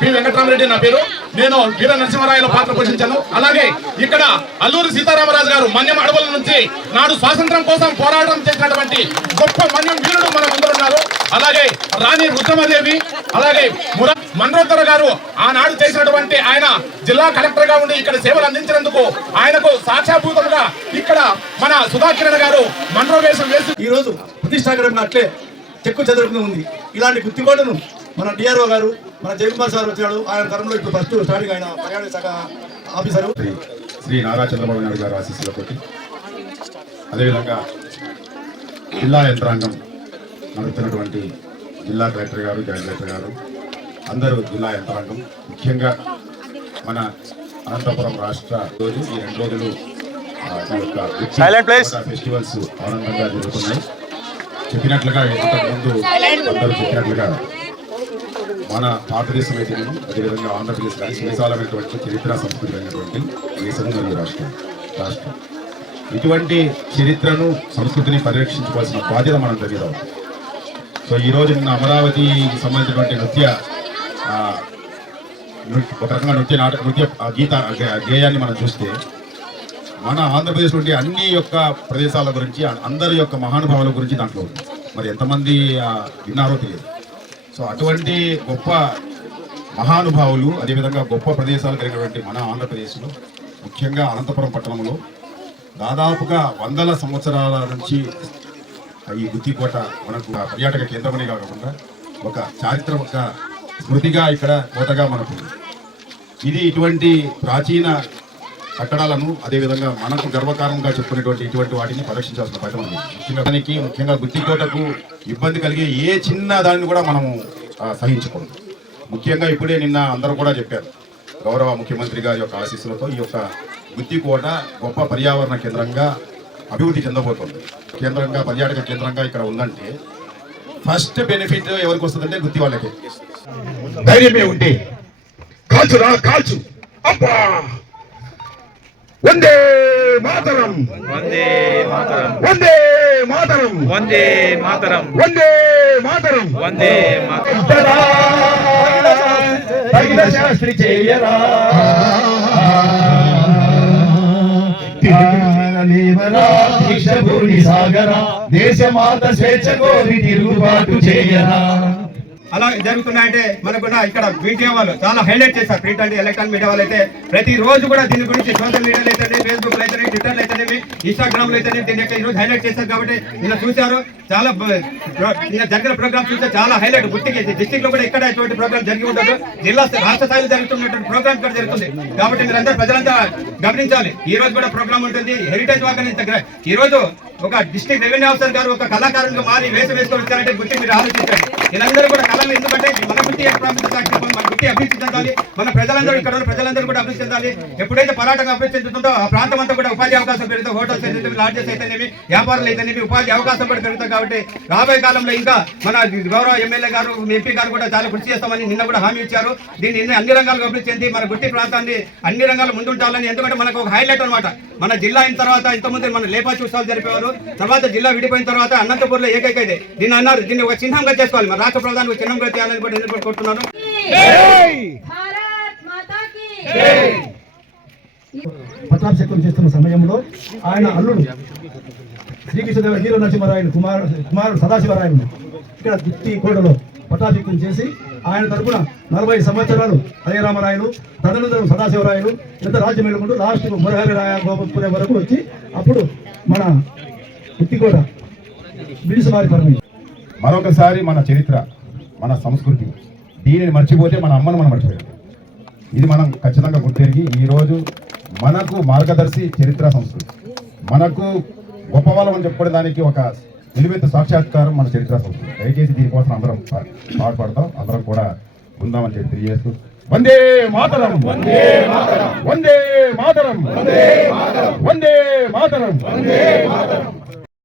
P Venkatarama Reddy నా పేరు. నేను వీర నరసింహారాయల పాత్ర పోషించాను. అలాగే ఇక్కడ అల్లూరి సీతారామరాజు గారు మన్యం అడవుల నుంచి నాడు స్వాతంత్రం కోసం పోరాటం చేసినటువంటి గొప్ప మన్యం వీరుడు మన ముందు ఉన్నారు. అలాగే రాణి రుద్రమదేవి, అలాగే మన్రోత్తర గారు ఆనాడు చేసినటువంటి ఆయన జిల్లా కలెక్టర్ గా ఉండి ఇక్కడ సేవలు అందించినందుకు ఆయనకు సాక్షాభూతంగా ఇక్కడ మన సుధాకిరణ్ గారు మన్రో వేషం వేసి ఈ రోజు ప్రతిష్టాకరణ అట్లే చెక్కు చెదరకుండా ఉంది. ఇలాంటి గుర్తింపును మన డిఆర్ఓ గారు మన జయకుమార్ సార్ వచ్చాడు. ఆయన తరంలో ఇప్పుడు ఫస్ట్ స్టార్టింగ్ ఆయన పర్యాటక శాఖ ఆఫీసరు శ్రీ నారా చంద్రబాబు నాయుడు గారు ఆశీస్సులతో, అదేవిధంగా జిల్లా యంత్రాంగం నడుపుతున్నటువంటి జిల్లా కలెక్టర్ గారు, జాయింట్ కలెక్టర్ గారు, అందరూ జిల్లా యంత్రాంగం, ముఖ్యంగా మన అనంతపురం రాష్ట్ర రోజు ఈ 2 రోజులు ఫెస్టివల్స్ ఆనందంగా జరుగుతున్నాయి. చెప్పినట్లుగా ఇంతకుముందు అందరూ చెప్పినట్లుగా మన భారతదేశం అయితే అదేవిధంగా ఆంధ్రప్రదేశ్ కానీ విశాలమైనటువంటి చరిత్ర సంస్కృతి అయినటువంటి దేశం మరియు రాష్ట్రం. ఇటువంటి చరిత్రను సంస్కృతిని పరిరక్షించుకోవాల్సిన బాధ్యత మనం మీద ఉంది. సో ఈరోజు నిన్న అమరావతికి సంబంధించినటువంటి ఒక రకంగా నృత్య గేయాన్ని మనం చూస్తే మన ఆంధ్రప్రదేశ్ నుండి అన్ని యొక్క ప్రదేశాల గురించి, అందరి యొక్క మహానుభావుల గురించి దాంట్లో ఉంది. మరి ఎంతమంది విన్నారో తెలియదు. సో అటువంటి గొప్ప మహానుభావులు, అదేవిధంగా గొప్ప ప్రదేశాలు కలిగినటువంటి మన ఆంధ్రప్రదేశ్లో, ముఖ్యంగా అనంతపురం పట్టణంలో దాదాపుగా 100 సంవత్సరాల నుంచి ఈ గుత్తికోట మనకు పర్యాటక కేంద్రమనే కాకుండా ఒక చారిత్రక స్మృతిగా ఇక్కడ కోటగా మనకు ఇది. ఇటువంటి ప్రాచీన కట్టడాలను అదేవిధంగా మనకు గర్వకారణంగా చెప్పుకునేటువంటి ఇటువంటి వాటిని పరిరక్షించాల్సిన బాధ్యత ఉంది. ముఖ్యంగా గుత్తికోటకు ఇబ్బంది కలిగే ఏ చిన్న దానిని కూడా మనము సహించుకోవాలి. ముఖ్యంగా ఇప్పుడే నిన్న అందరూ కూడా చెప్పారు, గౌరవ ముఖ్యమంత్రి గారి యొక్క ఆశీస్సులతో ఈ యొక్క గుత్తికోట గొప్ప పర్యావరణ కేంద్రంగా అభివృద్ధి చెందబోతుంది. కేంద్రంగా పర్యాటక కేంద్రంగా ఇక్కడ ఉందంటే ఫస్ట్ బెనిఫిట్ ఎవరికి వస్తుందంటే గుత్తి వాళ్ళకి. ధైర్యమే ఉంటే కాల్చురా కాల్చు. అబ్బా వందే మాతరం, వందే మాతరం, వందే మాతరం, వందే మాతరం, వందే మాతరం, వందే మాతరం. శాస్త్రి చేయరా సాగరా దేశమాత స్వేచ్ఛ కోరి తిరుగుబాటు చేయరా. అలా జరుగుతున్నాయంటే మనకు ఇక్కడ మీడియా వాళ్ళు చాలా హైలైట్ చేశారు. ప్రింట్ అంటే ఎలక్ట్రానిక్ మీడియా వాళ్ళు అయితే ప్రతి రోజు కూడా దీని గురించి సోషల్ మీడియాలో అయితే, ఫేస్బుక్ లో అయితే, ట్విట్టర్ లో అయితే, ఇన్స్టాగ్రామ్ లో అయితే దీని యొక్క ఈరోజు హైలైట్ చేశారు. కాబట్టి నిన్న చూశారు, చాలా నిన్న జరిగిన ప్రోగ్రామ్ చూస్తే చాలా హైలైట్. గుర్తికి డిస్టిక్ లో కూడా ఇక్కడ ఎటువంటి ప్రోగ్రామ్ జరిగి ఉండదు. జిల్లా రాష్ట్ర స్థాయిలో జరుగుతున్నటువంటి ప్రోగ్రామ్ ఇక్కడ జరుగుతుంది. కాబట్టి మీరందరూ ప్రజలంతా గమనించాలి. ఈ రోజు కూడా ప్రోగ్రామ్ ఉంటుంది. హెరిటేజ్ వాక్ అనేది ఈ రోజు ఒక డిస్ట్రిక్ట్ రెవెన్యూ ఆఫీసర్ గారు ఒక కళాకారులుగా మారి వేషం వేసుకొని వచ్చారంటే గుర్తి మీరు ఆలోచించండి. వీళ్ళందరూ కూడా కళలు, ఎందుకంటే మన గుర్తి మన గుర్తి అభివృద్ధి చెందాలి. మన ప్రజలందరూ ఇక్కడ ఉన్న ప్రజలందరూ కూడా అభివృద్ధి చెందాలి. ఎప్పుడైతే పర్యాటక అభివృద్ధి చెందుతుందో ఆ ప్రాంతం అంతా కూడా ఉపాధి అవకాశం పెరుగుతుంది. హోటల్స్ అయితే, లాడ్జెస్ అయితేనేమి, వ్యాపారాలు అయితేనేమి ఉపాధి అవకాశం కూడా పెరుగుతాయి. కాబట్టి రాబోయే కాలంలో ఇంకా మన గౌరవ ఎమ్మెల్యే గారు, ఎంపీ గారు కూడా చాలా కృషి చేస్తామని నిన్న కూడా హామీ ఇచ్చారు. దీన్ని అన్ని రంగాలకు అభివృద్ధి చెంది మన గుర్తి ప్రాంతాన్ని అన్ని రంగాలు ముందుంటాలని. ఎందుకంటే మనకు ఒక హైలైట్ అనమాట. మన జిల్లా అయిన తర్వాత ఇంతకుముందు మన లేపాచి ఉత్సవాలు జరిపేవారు. తర్వాత జిల్లా విడిపోయిన తర్వాత అనంతపూర్లో ఏకైక ఇది దీన్ని అన్నారు. దీన్ని ఒక చిహ్నంగా చేసుకోవాలి. మన రాష్ట్ర ప్రధానికి చిహ్నంగా చేయాలని కూడా నేను కోరుతున్నాను. పట్టాభిషేకం చేస్తున్న సమయంలో ఆయన అల్లుడు శ్రీకృష్ణదేవ వీర నరసింహారాయణ కుమారుడు సదాశివరాయను ఇక్కడ గుత్తికోటలో పట్టాభిషేకం చేసి ఆయన తరపున 40 సంవత్సరాలు హరిరామరాయలు, తదనంతరం సదాశివరాయలు ఎంత రాజ్యం వెళ్ళకుండా లాస్ట్ మురహరి రాయ గోపపురే వరకు వచ్చి అప్పుడు మన గుత్తికోట బిడిసిమారి పరమి. మరొకసారి మన చరిత్ర, మన సంస్కృతి, దీనిని మర్చిపోతే మన అమ్మను మనం మర్చిపోయాం. ఇది మనం ఖచ్చితంగా గుర్తెరిగి ఈరోజు మనకు మార్గదర్శి చరిత్ర సంస్కృతి, మనకు గొప్పవాళ్ళం అని చెప్పుకునే దానికి ఒక నిలువెత్తు సాక్షాత్కారం మన చరిత్ర సంస్కృతి. దయచేసి దీనికోసం అందరం పాటుపడతాం, అందరం కూడా ఉందామని చెప్పి తెలియజేస్తూ వందే మాతరం, వందే మాతరం, వందే మాతరం, వందే మాతరం, వందే మాతరం, వందే మాతరం.